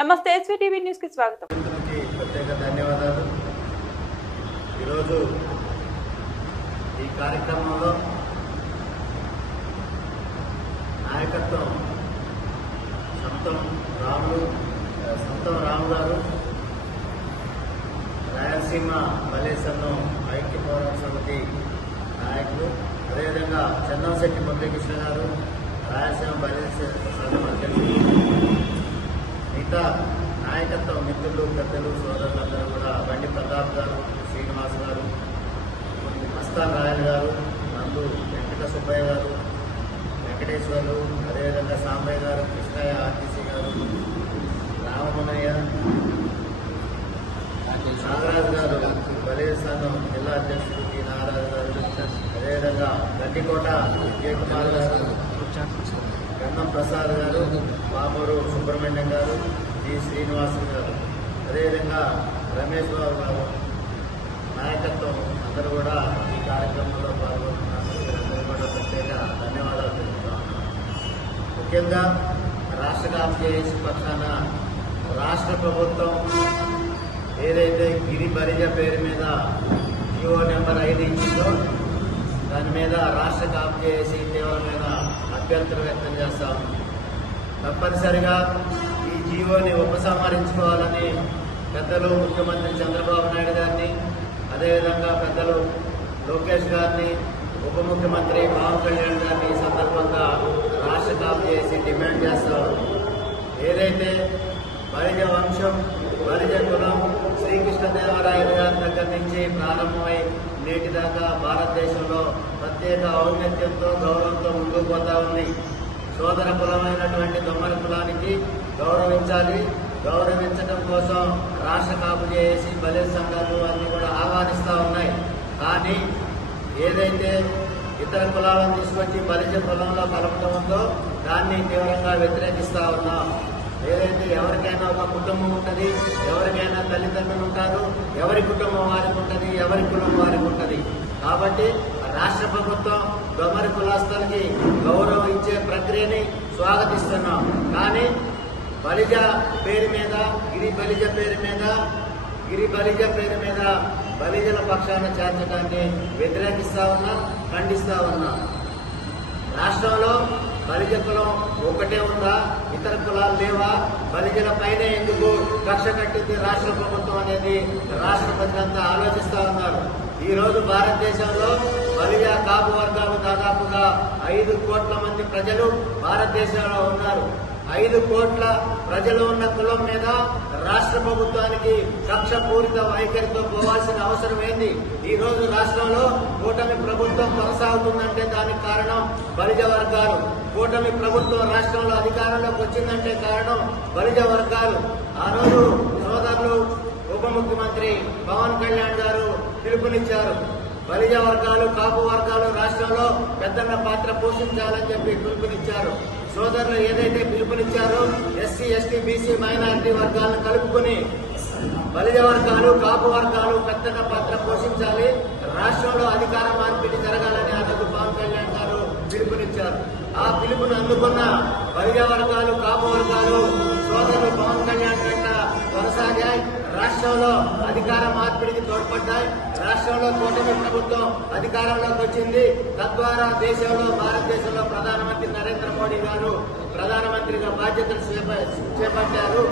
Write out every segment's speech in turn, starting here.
నమస్తే ఎస్వీటీవీ న్యూస్ కి స్వాగతం ధన్యవాదాలు ఈరోజు ఈ కార్యక్రమంలో నాయకత్వం సంతం రాములు సంతం రాము గారు రాయలసీమ మలేసన్ను ఐక్య పౌరం సమితి నాయకులు అదేవిధంగా చెన్నంశెట్టి మురళీకృష్ణ గారు రాయలసీమ మలేస సంఘం అధ్యక్షులు మిగతా నాయకత్వ మిత్రులు పెద్దలు సోదరులందరూ కూడా బండి ప్రతాప్ గారు శ్రీనివాస్ గారు మస్తాన్ రాయల్ గారు నందు వెంకట సుబ్బయ్య గారు వెంకటేశ్వర్లు అదేవిధంగా సాంబయ్య గారు కృష్ణయ్య ఆర్టీసీ గారు రామమనయ్య నాగరాజు గారు ప్రదేశం సంఘం జిల్లా అధ్యక్షుడు టి నాగరాజు గారు అదేవిధంగా గడ్డికోట విజయకుమార్ గారు గంధం ప్రసాద్ గారు మామూరు సుబ్రహ్మణ్యం గారు డి శ్రీనివాసన్ గారు అదేవిధంగా రమేష్ బాబు గారు నాయకత్వం అందరూ కూడా ఈ కార్యక్రమంలో పాల్గొంటున్నారు వీరందరూ కూడా ప్రత్యేక ధన్యవాదాలు తెలుపుతా ముఖ్యంగా రాష్ట్ర కాంగ్రెస్ పక్షాన రాష్ట్ర ప్రభుత్వం ఏదైతే గిరి బరిజ పేరు మీద జియో నెంబర్ ఐదు ఇచ్చిందో దాని మీద రాష్ట్ర కాంగ్రెస్ తీవ్ర మీద అభ్యంతరం వ్యక్తం చేస్తా తప్పనిసరిగా ఈ జీవోని ఉపసంహరించుకోవాలని పెద్దలు ముఖ్యమంత్రి చంద్రబాబు నాయుడు గారిని అదేవిధంగా పెద్దలు లోకేష్ గారిని ఉప ముఖ్యమంత్రి పవన్ కళ్యాణ్ గారిని ఈ సందర్భంగా రాష్ట్ర కాపు చేసి డిమాండ్ చేస్తా ఏదైతే బలిజ వంశం బలిజ కులం శ్రీకృష్ణదేవరాయలు గారి దగ్గర నుంచి ప్రారంభమై నేటిదాకా భారతదేశంలో ప్రత్యేక ఔన్నత్యంతో గౌరవ పోతా ఉంది సోదర కులమైనటువంటి దొమ్మల కులానికి గౌరవించాలి గౌరవించడం కోసం రాష్ట్ర కాపు చేసి బలి సంఘాలు అన్నీ కూడా ఆహ్వానిస్తూ ఉన్నాయి కానీ ఏదైతే ఇతర కులాలను తీసుకొచ్చి బలిజ కులంలో కలపడం ఉందో దాన్ని తీవ్రంగా వ్యతిరేకిస్తూ ఉన్నాం ఏదైతే ఎవరికైనా ఒక కుటుంబం ఉంటుంది ఎవరికైనా తల్లిదండ్రులు ఉంటారు ఎవరి కుటుంబం వారికి ఉంటుంది ఎవరి కులం వారికి ఉంటుంది కాబట్టి రాష్ట్ర ప్రభుత్వం దొమరి కులాస్తులకి గౌరవం ఇచ్చే ప్రక్రియని స్వాగతిస్తున్నాం కానీ బలిజ పేరు మీద గిరి బలిజ పేరు మీద గిరి బలిజ పేరు మీద బలిజల పక్షాన చేర్చడాన్ని వ్యతిరేకిస్తా ఉన్నా ఖండిస్తా ఉన్నా రాష్ట్రంలో బలిజ కులం ఒకటే ఉందా ఇతర కులాలు లేవా బలిజల పైన ఎందుకు కక్ష కట్టింది రాష్ట్ర ప్రభుత్వం అనేది రాష్ట్ర ప్రజలంతా ఆలోచిస్తా ఉన్నారు ఈరోజు భారతదేశంలో బలియా కాపు వర్గాలు దాదాపుగా ఐదు కోట్ల మంది ప్రజలు భారతదేశంలో ఉన్నారు ఐదు కోట్ల ప్రజలు ఉన్న కులం మీద రాష్ట్ర ప్రభుత్వానికి కక్షపూరిత వైఖరితో పోవాల్సిన అవసరం ఏంది ఈ రోజు రాష్ట్రంలో కూటమి ప్రభుత్వం కొనసాగుతుందంటే దానికి కారణం బలిజ వర్గాలు కూటమి ప్రభుత్వం రాష్ట్రంలో అధికారంలోకి వచ్చిందంటే కారణం బలిజ వర్గాలు ఆ రోజు సోదరులు ఉప ముఖ్యమంత్రి పవన్ కళ్యాణ్ గారు పిలుపునిచ్చారు వరిజ వర్గాలు కాపు వర్గాలు రాష్ట్రంలో పెద్దన్న పాత్ర పోషించాలని చెప్పి పిలుపునిచ్చారు సోదరులు ఏదైతే పిలుపునిచ్చారో ఎస్సీ ఎస్టీ బీసీ మైనారిటీ వర్గాలను కలుపుకుని బలిజ వర్గాలు కాపు వర్గాలు పెద్దన్న పాత్ర పోషించాలి రాష్ట్రంలో అధికార మార్పిడి జరగాలని ఆదరు పవన్ కళ్యాణ్ గారు పిలుపునిచ్చారు ఆ పిలుపును అందుకున్న బలిజ వర్గాలు కాపు వర్గాలు సోదరులు రాష్ట్రంలో అధికార మార్పిడికి తోడ్పడ్డాయి రాష్ట్రంలో కూటమి ప్రభుత్వం అధికారంలోకి వచ్చింది తద్వారా దేశంలో భారతదేశంలో ప్రధానమంత్రి నరేంద్ర మోడీ గారు ప్రధానమంత్రిగా బాధ్యతలు చేపట్టారు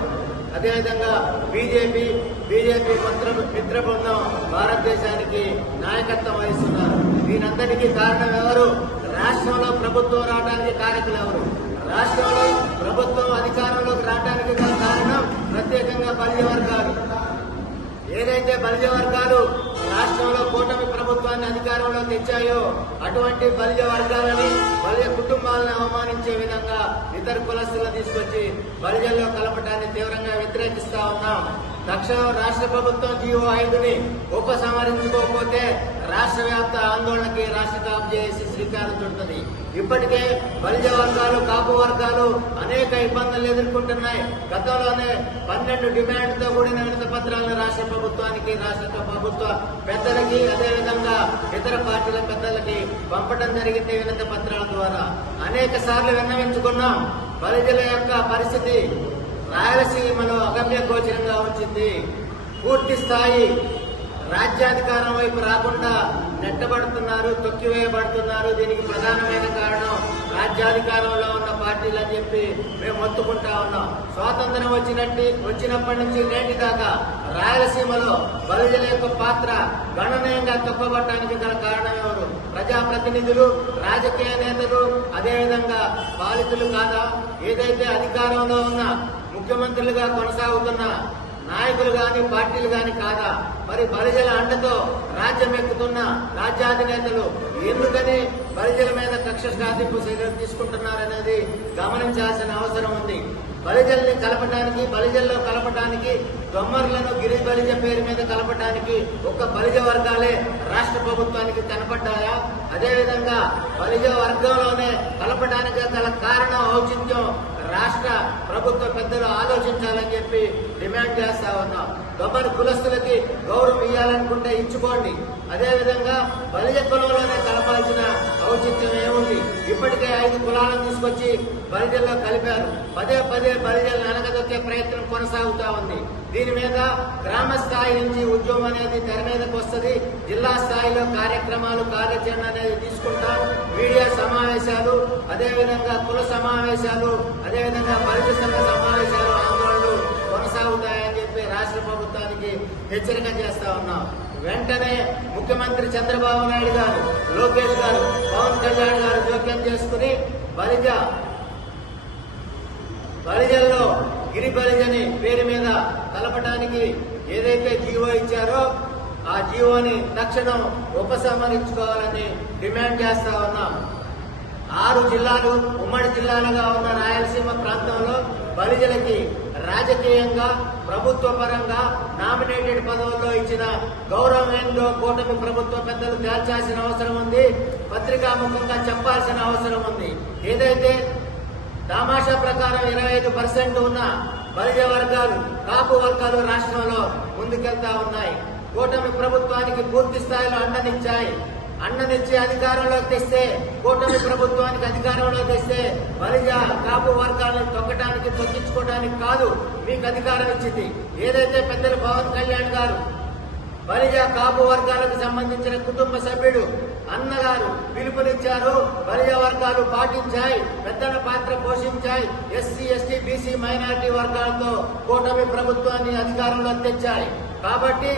అదేవిధంగా బీజేపీ బీజేపీ మంత్ర మిత్ర బృందం భారతదేశానికి నాయకత్వం వహిస్తున్నారు దీనందరికీ కారణం ఎవరు రాష్ట్రంలో ప్రభుత్వం రావడానికి కారకులు ఎవరు రాష్ట్రంలో ప్రభుత్వం అధికారంలోకి రావడానికి కారణం ప్రత్యేకంగా పల్లె వర్గాలు ఏదైతే బలిజ వర్గాలు రాష్ట్రంలో కూటమి ప్రభుత్వాన్ని అధికారంలో తెచ్చాయో అటువంటి బలిజ వర్గాలని బలిజ కుటుంబాలను అవమానించే విధంగా ఇతర కులస్తులను తీసుకొచ్చి బలిజల్లో కలపటాన్ని తీవ్రంగా వ్యతిరేకిస్తా ఉన్నాం తక్షణం రాష్ట్ర ప్రభుత్వం జీవో ఐదుని ఉపసంహరించుకోకపోతే రాష్ట్ర వ్యాప్త ఆందోళనకి రాష్ట్ర కాపు శ్రీకారం చుడుతుంది ఇప్పటికే బలిజ వర్గాలు కాపు సంఘాలు అనేక ఇబ్బందులు ఎదుర్కొంటున్నాయి గతంలోనే పన్నెండు డిమాండ్తో కూడిన వినత పత్రాలను రాష్ట్ర ప్రభుత్వానికి రాష్ట్ర ప్రభుత్వ పెద్దలకి అదేవిధంగా ఇతర పార్టీల పెద్దలకి పంపడం జరిగింది వినత పత్రాల ద్వారా అనేక సార్లు విన్నవించుకున్నాం ప్రజల యొక్క పరిస్థితి రాయలసీమలో అగమ్య గోచరంగా ఉంచింది పూర్తి స్థాయి రాజ్యాధికారం వైపు రాకుండా నెట్టబడుతున్నారు తొక్కివేయబడుతున్నారు దీనికి ప్రధానమైన కారణం రాజ్యాధికారంలో ఉన్న పార్టీలు అని చెప్పి మేము మొత్తుకుంటా ఉన్నాం స్వాతంత్రం వచ్చినట్టు వచ్చినప్పటి నుంచి నేటి దాకా రాయలసీమలో బలిజల యొక్క పాత్ర గణనీయంగా తప్పబట్టడానికి గల కారణం ఎవరు ప్రజాప్రతినిధులు రాజకీయ నేతలు అదేవిధంగా బాధితులు కాదా ఏదైతే అధికారంలో ఉన్న ముఖ్యమంత్రులుగా కొనసాగుతున్న నాయకులు కాని పార్టీలు కాని కాదా మరి బలిజల అండతో రాజ్యం ఎక్కుతున్న రాజ్యాధినేతలు ఎందుకని బలిజల మీద కక్ష సాధింపు చర్యలు తీసుకుంటున్నారనేది గమనించాల్సిన అవసరం ఉంది బలిజల్ని కలపడానికి బలిజల్లో కలపడానికి దొమ్మర్లను గిరి బలిజ పేరు మీద కలపడానికి ఒక్క బలిజ వర్గాలే రాష్ట్ర ప్రభుత్వానికి కనపడ్డాయా అదేవిధంగా బలిజ వర్గంలోనే కలపడానికి గల కారణం ఔచిత్యం రాష్ట్ర ప్రభుత్వ పెద్దలు ఆలోచించాలని చెప్పి డిమాండ్ చేస్తా ఉన్నాం గబ్బర్ కులస్తులకి గౌరవం ఇవ్వాలనుకుంటే ఇచ్చుకోండి అదేవిధంగా బలిజ కులంలోనే కలపాల్సిన ఔచిత్యం ఏముంది ఇప్పటికే ఐదు కులాలను తీసుకొచ్చి బలిజల్లో కలిపారు పదే పదే బలిజలు వెనకదొక్కే ప్రయత్నం కొనసాగుతా ఉంది దీని మీద గ్రామ స్థాయి నుంచి ఉద్యమం అనేది తెర మీదకి వస్తుంది జిల్లా స్థాయిలో కార్యక్రమాలు కార్యాచరణ అనేది తీసుకుంటాం మీడియా సమావేశాలు అదేవిధంగా కుల సమావేశాలు అదేవిధంగా బలిజ సంఘ సమావేశాలు రాష్ట్ర ప్రభుత్వానికి హెచ్చరిక చేస్తా ఉన్నాం వెంటనే ముఖ్యమంత్రి చంద్రబాబు నాయుడు గారు లోకేష్ గారు పవన్ కళ్యాణ్ గారు జోక్యం చేసుకుని బలిజ బలిజల్లో గిరి బలిజని పేరు మీద కలపడానికి ఏదైతే జీవో ఇచ్చారో ఆ జీవోని తక్షణం ఉపసంహరించుకోవాలని డిమాండ్ చేస్తా ఉన్నాం ఆరు జిల్లాలు ఉమ్మడి జిల్లాలుగా ఉన్న రాయలసీమ ప్రాంతంలో బలిజలకి రాజకీయంగా ప్రభుత్వ పరంగా నామినేటెడ్ పదవుల్లో ఇచ్చిన గౌరవం ఏందో కూటమి ప్రభుత్వ పెద్దలు తేల్చాల్సిన అవసరం ఉంది పత్రికాముఖంగా చెప్పాల్సిన అవసరం ఉంది ఏదైతే దామాషా ప్రకారం ఇరవై ఐదు పర్సెంట్ ఉన్న బలిజ వర్గాలు కాపు వర్గాలు రాష్ట్రంలో ముందుకెళ్తా ఉన్నాయి కూటమి ప్రభుత్వానికి పూర్తి స్థాయిలో అండనిచ్చాయి అన్ననిచ్చి అధికారంలోకి తెస్తే కూటమి ప్రభుత్వానికి అధికారంలోకి తెస్తే బలిజ కాపు వర్గాలను తొక్కటానికి తొక్కించుకోవడానికి కాదు మీకు అధికారం ఇచ్చింది ఏదైతే పెద్దలు పవన్ కళ్యాణ్ గారు బలిజ కాపు వర్గాలకు సంబంధించిన కుటుంబ సభ్యుడు అన్నగారు పిలుపునిచ్చారు బలిజ వర్గాలు పాటించాయి పెద్దల పాత్ర పోషించాయి ఎస్సీ ఎస్టీ బీసీ మైనారిటీ వర్గాలతో కూటమి ప్రభుత్వాన్ని అధికారంలో తెచ్చాయి కాబట్టి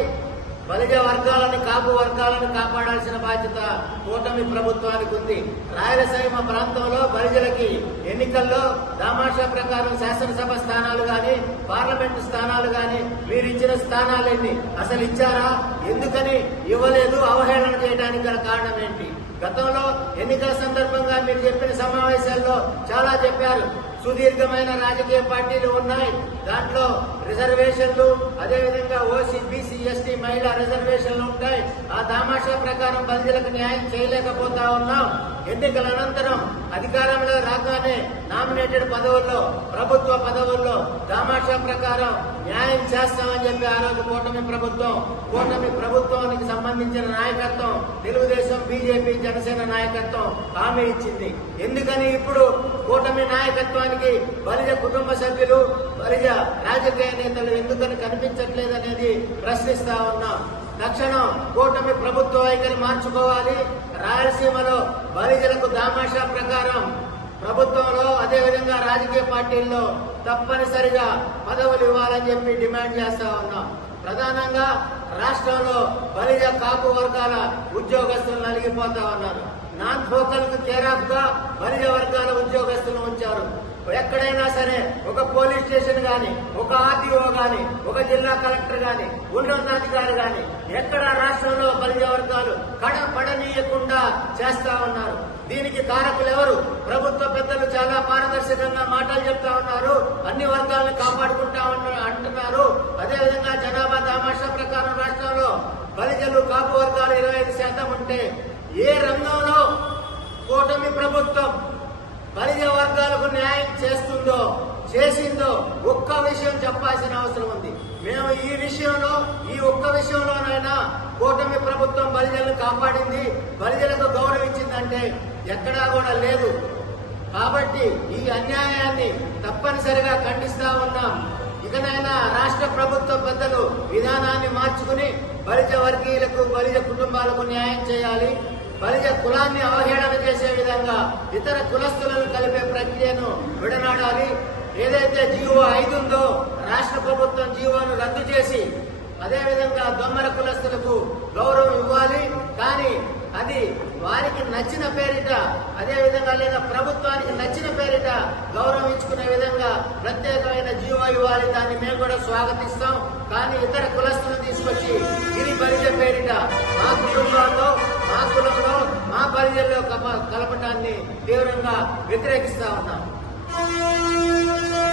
బలిజ వర్గాలను కాపు వర్గాలను కాపాడాల్సిన బాధ్యత కూటమి ప్రభుత్వానికి ఉంది రాయలసీమ ప్రాంతంలో బలిజలకి ఎన్నికల్లో దామాషా ప్రకారం శాసనసభ స్థానాలు గాని పార్లమెంటు స్థానాలు గాని మీరిచ్చిన స్థానాలన్నీ అసలు ఇచ్చారా ఎందుకని ఇవ్వలేదు అవహేళన చేయడానికి గల కారణం ఏంటి గతంలో ఎన్నికల సందర్భంగా మీరు చెప్పిన సమావేశాల్లో చాలా చెప్పారు సుదీర్ఘమైన రాజకీయ పార్టీలు ఉన్నాయి దాంట్లో రిజర్వేషన్లు అదేవిధంగా ఓసీ బీసీ ఎస్టీ మహిళా రిజర్వేషన్లు ఉంటాయి ఆ దామాషా ప్రకారం బదిలీలకు న్యాయం చేయలేకపోతా ఉన్నాం ఎన్నికల అనంతరం అధికారంలో రాగానే నామినేటెడ్ పదవుల్లో ప్రభుత్వ పదవుల్లో దామాషా ప్రకారం న్యాయం చేస్తామని చెప్పి ఆ రోజు కూటమి ప్రభుత్వం కూటమి ప్రభుత్వానికి సంబంధించిన నాయకత్వం తెలుగుదేశం బీజేపీ జనసేన నాయకత్వం హామీ ఇచ్చింది ఎందుకని ఇప్పుడు కూటమి నాయకత్వానికి బలిజ కుటుంబ సభ్యులు బలిజ రాజకీయ నేతలు ఎందుకని కనిపించట్లేదనేది ప్రశ్నిస్తా ఉన్నాం తక్షణం కూటమి ప్రభుత్వ వైఖరి మార్చుకోవాలి రాయలసీమలో బలిజలకు దామాషా ప్రకారం ప్రభుత్వంలో అదేవిధంగా రాజకీయ పార్టీల్లో తప్పనిసరిగా పదవులు ఇవ్వాలని చెప్పి డిమాండ్ చేస్తా ఉన్నాం ప్రధానంగా రాష్ట్రంలో బలిజ కాపు వర్గాల ఉద్యోగస్తులు నలిగిపోతా ఉన్నారు నాన్ ఫోకల్ కు కేరాఫ్ గా బలిజ వర్గాల ఉద్యోగస్తులు ఉంచారు ఎక్కడైనా సరే ఒక పోలీస్ స్టేషన్ గాని ఒక ఆర్టీఓ గాని ఒక జిల్లా కలెక్టర్ గాని ఉన్నతాధికారి గాని ఎక్కడ రాష్ట్రంలో పనిచే వర్గాలు కడపడనీయకుండా చేస్తా ఉన్నారు దీనికి కారకులు ఎవరు ప్రభుత్వ పెద్దలు చాలా పారదర్శకంగా మాటలు చెప్తా ఉన్నారు అన్ని వర్గాలను కాపాడుకుంటా అంటున్నారు అదేవిధంగా జనాభా తమాషా ప్రకారం రాష్ట్రంలో బలిజలు కాపు వర్గాలు ఇరవై శాతం ఉంటే ఏ రంగంలో కూటమి ప్రభుత్వం బలిజ వర్గాలకు న్యాయం చేస్తుందో చేసిందో ఒక్క విషయం చెప్పాల్సిన అవసరం ఉంది మేము ఈ విషయంలో ఈ ఒక్క విషయంలోనైనా కూటమి ప్రభుత్వం బలిజలను కాపాడింది బలిజలకు గౌరవించిందంటే ఎక్కడా కూడా లేదు కాబట్టి ఈ అన్యాయాన్ని తప్పనిసరిగా ఖండిస్తా ఉన్నాం ఇకనైనా రాష్ట్ర ప్రభుత్వ పెద్దలు విధానాన్ని మార్చుకుని బలిజ వర్గీయులకు బలిజ కుటుంబాలకు న్యాయం చేయాలి పరిజ కులాన్ని అవహేళన చేసే విధంగా ఇతర కులస్తులను కలిపే ప్రక్రియను విడనాడాలి ఏదైతే జీవో ఐదు ఉందో రాష్ట్ర ప్రభుత్వం జీవోను రద్దు చేసి అదేవిధంగా దొమ్మర కులస్తులకు గౌరవం ఇవ్వాలి కానీ అది వారికి నచ్చిన పేరిట అదేవిధంగా లేదా ప్రభుత్వానికి నచ్చిన పేరిట గౌరవం ఇచ్చుకునే విధంగా ప్రత్యేకమైన జీవో ఇవ్వాలి దాన్ని మేము కూడా స్వాగతిస్తాం కానీ ఇతర కులస్తులు తీసుకొచ్చి ఇది పరిచయ పేరిట మా కుటుంబాల్లో మా మా పరిధిలో కలపటాన్ని తీవ్రంగా వ్యతిరేకిస్తా ఉన్నాం